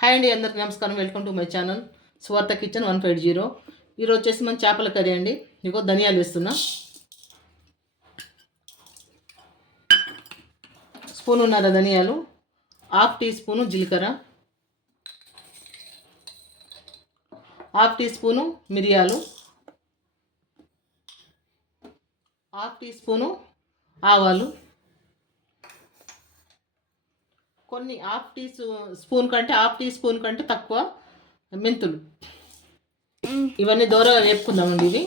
Hi అండి అందరికి నమస్కారం. Welcome to my channel Swartha kitchen one five zero. ఈరోజు వచ్చేసి మన చేపల కర్రీ అండి. ఇదిగో ధనియాలు వేస్తున్నా. స్పూన్ ఉన్నారా ధనియాలు? హాఫ్ టీ స్పూను జీలకర్ర. హాఫ్ టీ స్పూను మిరియాలు. హాఫ్ టీ స్పూను ఆవాలు. కొన్ని హాఫ్ టీ స్పూన్ కంటే హాఫ్ టీ స్పూన్ కంటే తక్కువ మెంతులు. ఇవన్నీ దూరంగా వేపుకుందామండి ఇది.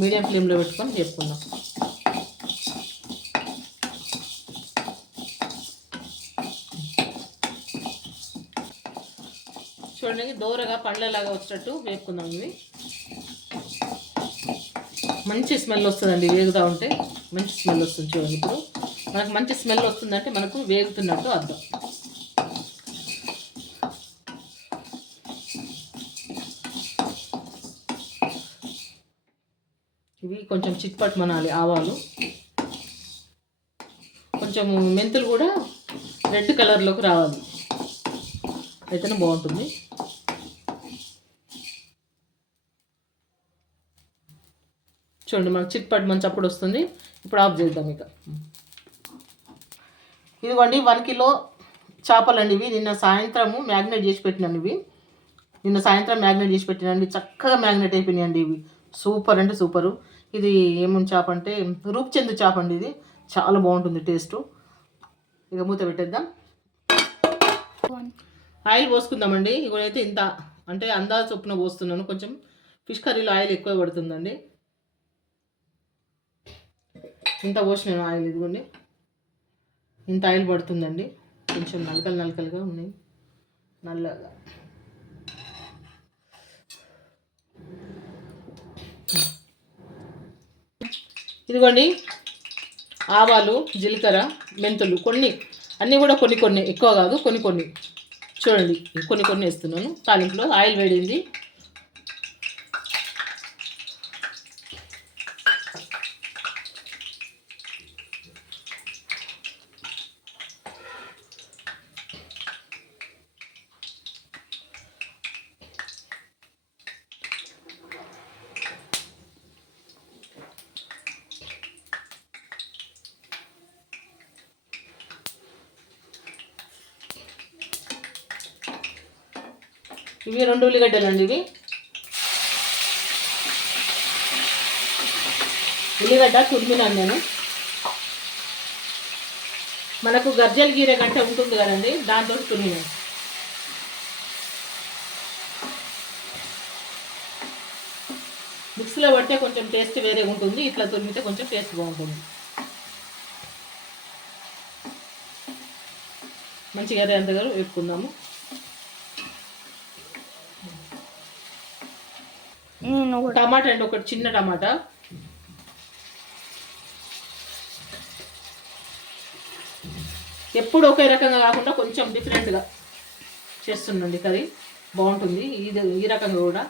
మీడియం ఫ్లేమ్లో పెట్టుకొని వేపుకుందాం. చూడండి దూరగా పండ్లలాగా వచ్చినట్టు వేపుకుందాం ఇవి. మంచి స్మెల్ వస్తుందండి వేగుతూ ఉంటే మంచి స్మెల్ వస్తుంది చూడండి. ఇప్పుడు మనకు మంచి స్మెల్ వస్తుందంటే మనకు వేగుతున్నట్టు అర్థం. ఇవి కొంచెం చిట్పట్ మనాలి ఆవాలు. కొంచెం మెంతులు కూడా రెడ్ కలర్లోకి రావాలి. అయితేనే బాగుంటుంది. చూడండి మనకు చిట్పట్ మంచి అప్పుడు వస్తుంది. ఇప్పుడు ఆఫ్ చేద్దాం ఇక. ఇదిగోండి వన్ కిలో చేపలండి ఇవి. నిన్న సాయంత్రము మ్యాగ్నేట్ చేసి పెట్టినాను ఇవి. నిన్న సాయంత్రం మ్యాగ్నేట్ చేసి పెట్టినండి చక్కగా మ్యాగ్నేట్ అయిపోయినాయండి ఇవి. సూపర్ అంటే సూపరు. ఇది ఏముంది చేప అంటే రూప్చందు చేప అండి ఇది. చాలా బాగుంటుంది టేస్ట్. ఇక మూత పెట్టేద్దాం. ఆయిల్ పోసుకుందామండి. ఇప్పుడైతే ఇంత అంటే అందాజ చొప్పున పోస్తున్నాను. కొంచెం ఫిష్ కర్రీలో ఆయిల్ ఎక్కువ పడుతుందండి. ఇంత పోసిన ఆయిల్ ఇదిగోండి. ఇంత ఆయిల్ పడుతుందండి. కొంచెం నలకలు నలకలుగా ఉన్నాయి. నల్లగా. ఇదిగోండి. ఆవాలు జీలకర్ర మెంతులు కొన్ని అన్నీ కూడా కొన్ని కొన్ని ఎక్కువ కాదు కొన్ని కొన్ని. చూడండి కొన్ని కొన్ని వేస్తున్నాను. తాలింపులో ఆయిల్ వేడింది. ఇవి రెండు ఉల్లిగడ్డలు అండి ఇవి. ఉల్లిగడ్డ తురిమినాను నేను మనకు గర్జల గీర గంట ఉంటుంది కదండి దాంతో తురిమినాను మిక్సీలో పడితే కొంచెం టేస్ట్ వేరే ఉంటుంది ఇట్లా తురిమితే కొంచెం టేస్ట్ బాగుంటుంది. మంచిగా అంతగా వేపుకుందాము. టమాటా అండి ఒకటి చిన్న టమాటా. ఎప్పుడు ఒకే రకంగా కాకుండా కొంచెం డిఫరెంట్గా చేస్తుండండి కర్రీ. బాగుంటుంది. ఇది ఈ రకంగా కూడా.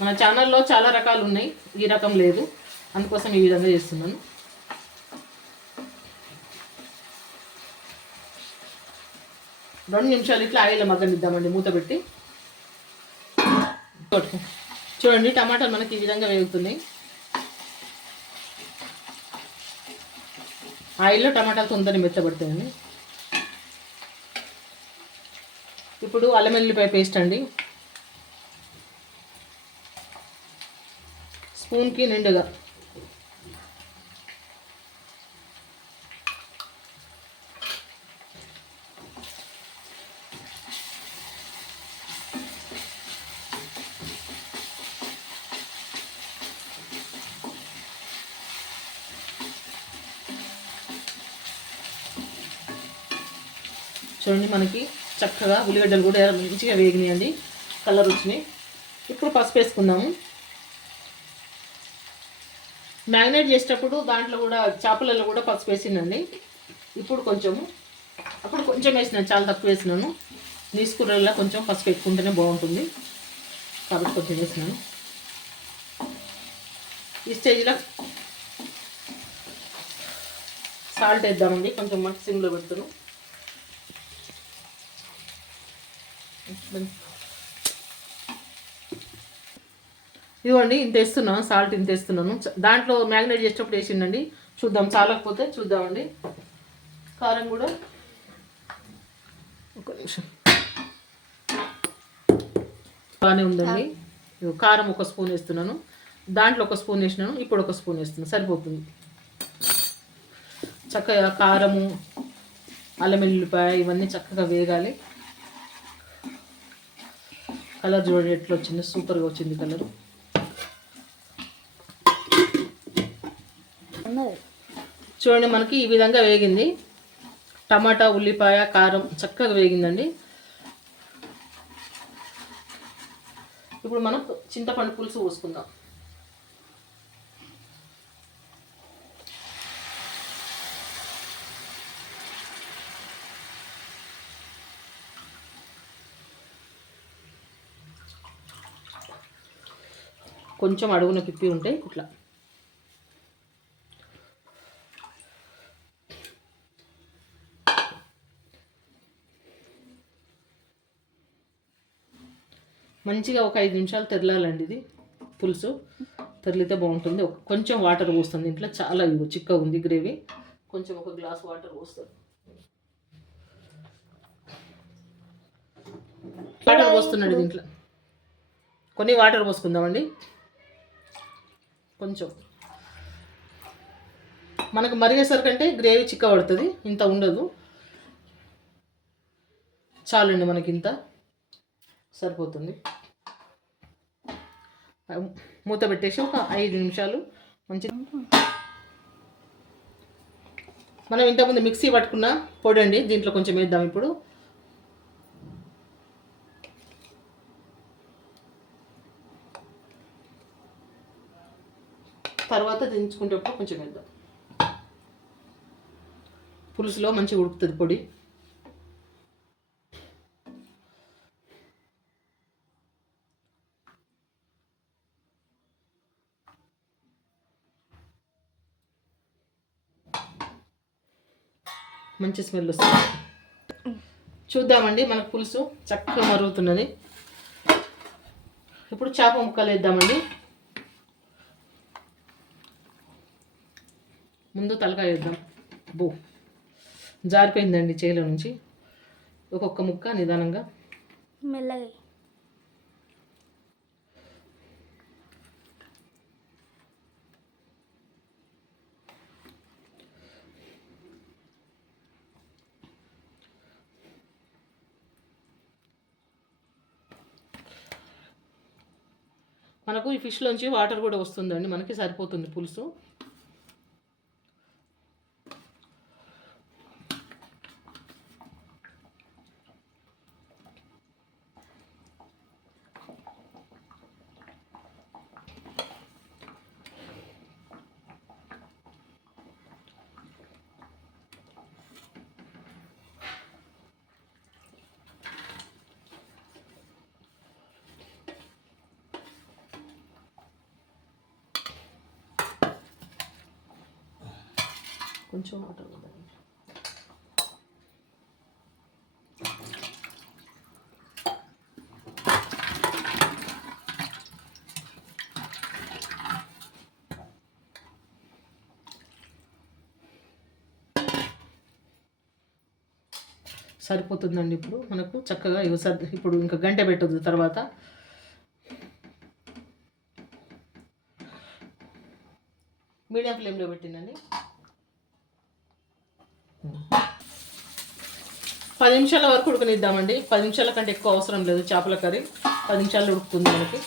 మన ఛానల్లో చాలా రకాలు ఉన్నాయి. ఈ రకం లేదు. అందుకోసం ఈ విధంగా చేస్తున్నాను. రెండు నిమిషాలు ఇట్లా ఆయిల్ మగ్గనిద్దామండి మూత పెట్టి. చూడండి టమాటాలు మనకి ఈ విధంగా వేగుతున్నాయి. ఆయిల్లో టమాటాలు తొందరగా మెత్తబడతాయండి. ఇప్పుడు అల్లం వెల్లిపాయ పేస్ట్ అండి. స్పూన్కి నిండుగా చూడండి మనకి చక్కగా ఉల్లిగడ్డలు కూడా మంచిగా వేగినాయండి. కలర్ వచ్చినాయి. ఇప్పుడు పసుపు వేసుకుందాము. మ్యారినేట్ చేసేటప్పుడు దాంట్లో కూడా చేపలలో కూడా పసుపు వేసిందండి. ఇప్పుడు కొంచెము అప్పుడు కొంచెం వేసినాను చాలా తక్కువ వేసినాను. నీసుకూరల్లో కొంచెం పసుపు పెట్టుకుంటేనే బాగుంటుంది. కాబట్టి కొంచెం వేసినాను. ఈ స్టేజ్లో సాల్ట్ వేద్దామండి. కొంచెం మంచి సిమ్లో పెడుతున్నాను ఇదిగోండి ఇంత వేస్తున్నాను సాల్ట్ ఇంత వేస్తున్నాను. దాంట్లో మ్యాగ్నేట్ చేసేటప్పుడు వేసిండండి. చూద్దాం చాలకపోతే చూద్దామండి. కారం కూడా ఒక నిమిషం. బాగానే ఉందండి. ఇదిగో కారం ఒక స్పూన్ వేస్తున్నాను. దాంట్లో ఒక స్పూన్ వేసినాను ఇప్పుడు ఒక స్పూన్ వేస్తున్నాను. సరిపోతుంది. చక్కగా కారము అల్లం వెల్లుల్లిపాయ ఇవన్నీ చక్కగా వేగాలి. కలర్ చూడండి ఎట్లా వచ్చింది సూపర్గా వచ్చింది కలర్. చూడండి మనకి ఈ విధంగా వేగింది. టమాటా ఉల్లిపాయ కారం చక్కగా వేగిందండి. ఇప్పుడు మనం చింతపండు పులుసు పోసుకుందాం. కొంచెం అడుగున పిప్పి ఉంటే ఇట్లా. మంచిగా ఒక ఐదు నిమిషాలు తెరలాలండి ఇది. పులుసు తెరిలితే బాగుంటుంది. కొంచెం వాటర్ పోస్తుంది దీంట్లో. చాలా ఇదిగో చిక్కగా ఉంది గ్రేవీ. కొంచెం ఒక గ్లాస్ వాటర్ పోస్తుంది వాటర్ పోస్తున్నాడు దీంట్లో. కొన్ని వాటర్ పోసుకుందామండి. కొంచెం. మనకు మరిగేసరికంటే గ్రేవీ చిక్క పడుతుంది. ఇంత ఉండదు. చాలండి మనకి ఇంత. సరిపోతుంది. మూత పెట్టేసి ఒక ఐదు నిమిషాలు మంచి మనం ఇంతకుముందు మిక్సీ పట్టుకున్న పొడి అండి. దీంట్లో కొంచెం వేద్దాం ఇప్పుడు. తర్వాత దించుకునేటప్పుడు కొంచెం వేద్దాం. పులుసులో మంచిగా ఉడుకుతుంది పొడి. మంచి స్మెల్ వస్తుంది. చూద్దామండి మనకు పులుసు చక్కగా మరుగుతున్నది. ఇప్పుడు చేప ముక్కలు వేద్దామండి. ముందు తలకాయ వేద్దాం. బో. జారిపోయిందండి చేలో నుంచి. ఒక్కొక్క ముక్క నిదానంగా. మెల్లగా. మనకు ఈ ఫిష్లోంచి వాటర్ కూడా వస్తుందండి. మనకి సరిపోతుంది పులుసు. కొంచెం వాటర్ ఉందండి సరిపోతుందండి ఇప్పుడు. మనకు చక్కగా ఇవి సర్ది ఇప్పుడు ఇంకా గంట పెట్టదు తర్వాత. మీడియం ఫ్లేమ్లో పెట్టిందండి పది నిమిషాల వరకు ఉడకనిద్దామండి. పది నిమిషాల కంటే ఎక్కువ అవసరం లేదు చేపల కర్రీ. పది నిమిషాలు ఉడుకుతుంది మనకి.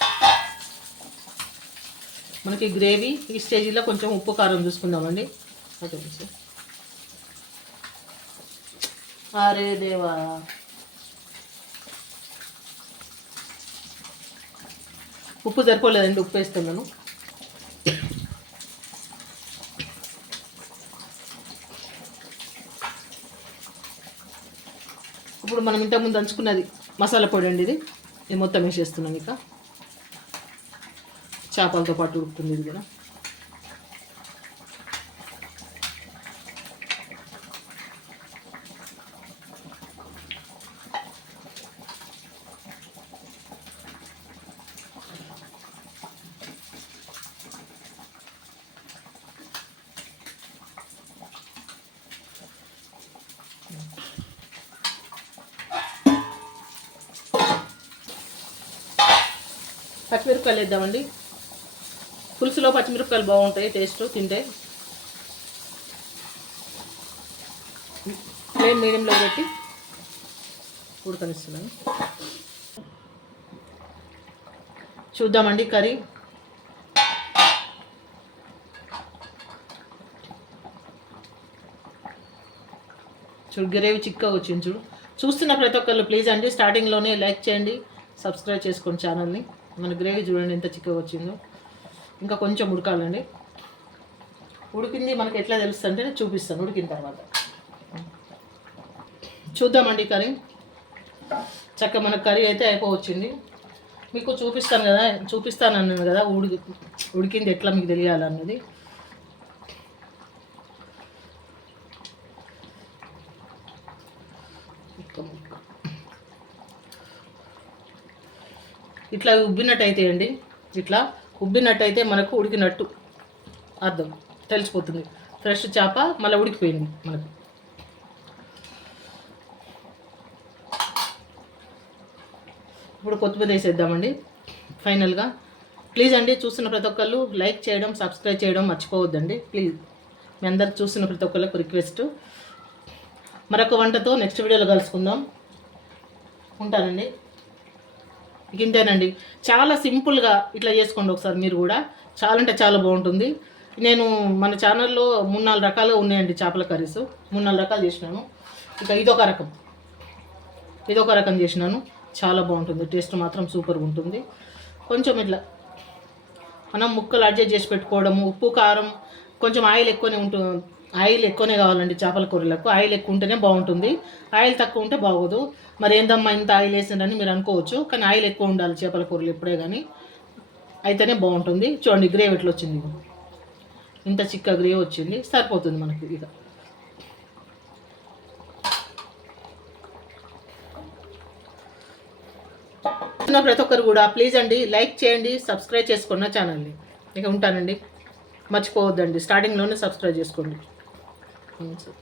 మనకి గ్రేవీ ఈ స్టేజీలో కొంచెం ఉప్పు కారం చూసుకుందామండి. ఓకే అరే దేవా. ఉప్పు సరిపోలేదండి ఉప్పు వేస్తున్నాను. ఇప్పుడు మనం ఇంతకుముందు దంచుకున్నది మసాలా పొడి అండి ఇది. ఇది మొత్తం వేసేస్తున్నాం ఇక. చేపలతో పాటు ఉడుకుతుంది ఇది కూడా. పచ్చిమిరపకాయలు వేద్దామండి పులుసులో పచ్చిమిరపకాయలు బాగుంటాయి టేస్ట్ తింటే. ప్లేన్ మీడియంలో పెట్టి ఉడకనిస్తున్నాను. చూద్దామండి కర్రీ. చూడు గ్రేవీ చిక్కగా వచ్చింది చూడు. చూస్తున్న ప్రతి ఒక్కళ్ళు ప్లీజ్ అండి స్టార్టింగ్లోనే లైక్ చేయండి సబ్స్క్రైబ్ చేసుకోండి ఛానల్ని. మన గ్రేవీ చూడండి ఎంత చిక్కగా వచ్చిందో. ఇంకా కొంచెం ఉడకాలండి. ఉడికింది మనకి ఎట్లా తెలుస్తుంది అంటే నేను చూపిస్తాను ఉడికిన తర్వాత. చూద్దామండి కర్రీ. చక్క మన కర్రీ అయితే అయిపోవచ్చింది. మీకు చూపిస్తాను కదా చూపిస్తాను అన్నాను కదా ఉడికి ఉడికింది ఎట్లా మీకు తెలియాలన్నది ఒక్క ముక్క. ఇట్లా ఉబ్బినట్టయితే అండి ఇట్లా ఉబ్బినట్టయితే మనకు ఉడికినట్టు. అర్థం? తెలిసిపోతుంది. ఫ్రెష్ చేప మళ్ళీ ఉడికిపోయింది మనకు. ఇప్పుడు కొత్తిమీర వేసేద్దామండి. ఫైనల్గా. ప్లీజ్ అండి చూస్తున్న ప్రతి ఒక్కళ్ళు లైక్ చేయడం సబ్స్క్రైబ్ చేయడం మర్చిపోవద్దండి. ప్లీజ్. మీ అందరు చూస్తున్న ప్రతి ఒక్కళ్ళకు రిక్వెస్ట్. మరొక వంటతో నెక్స్ట్ వీడియోలో కలుసుకుందాం. ఉంటానండి. ఇంతేనండి చాలా సింపుల్గా ఇట్లా చేసుకోండి ఒకసారి మీరు కూడా. చాలా అంటే చాలా బాగుంటుంది. నేను మన ఛానల్లో మూడు నాలుగు రకాలు ఉన్నాయండి చేపల కర్రీస్. మూడు నాలుగు రకాలు చేసినాను. ఇక ఇదొక రకం. ఇదొక రకం చేసినాను. చాలా బాగుంటుంది. టేస్ట్ మాత్రం సూపర్గా ఉంటుంది. కొంచెం ఇట్లా మనం ముక్కలు అడ్జస్ట్ చేసి పెట్టుకోవడము ఉప్పు కారం కొంచెం ఆయిల్ ఎక్కువనే ఉంటుంది ఆయిల్ ఎక్కువనే కావాలండి చేపల కూరలకు. ఆయిల్ ఎక్కువ ఉంటేనే బాగుంటుంది. ఆయిల్ తక్కువ ఉంటే బాగోదు. మరి ఏందమ్మా ఇంత ఆయిల్ వేసిందని మీరు అనుకోవచ్చు కానీ ఆయిల్ ఎక్కువ ఉండాలి చేపల కూరలు ఎప్పుడే కానీ అయితేనే బాగుంటుంది. చూడండి గ్రేవ్ ఎట్లా వచ్చింది ఇంత చిక్క గ్రేవ్ వచ్చింది. సరిపోతుంది మనకి ఇక. ప్రతి ఒక్కరు కూడా ప్లీజ్ అండి లైక్ చేయండి సబ్స్క్రైబ్ చేసుకున్న ఛానల్ని. ఇక ఉంటానండి. మర్చిపోవద్దండి. స్టార్టింగ్లోనే సబ్స్క్రైబ్ చేసుకోండి. 工作。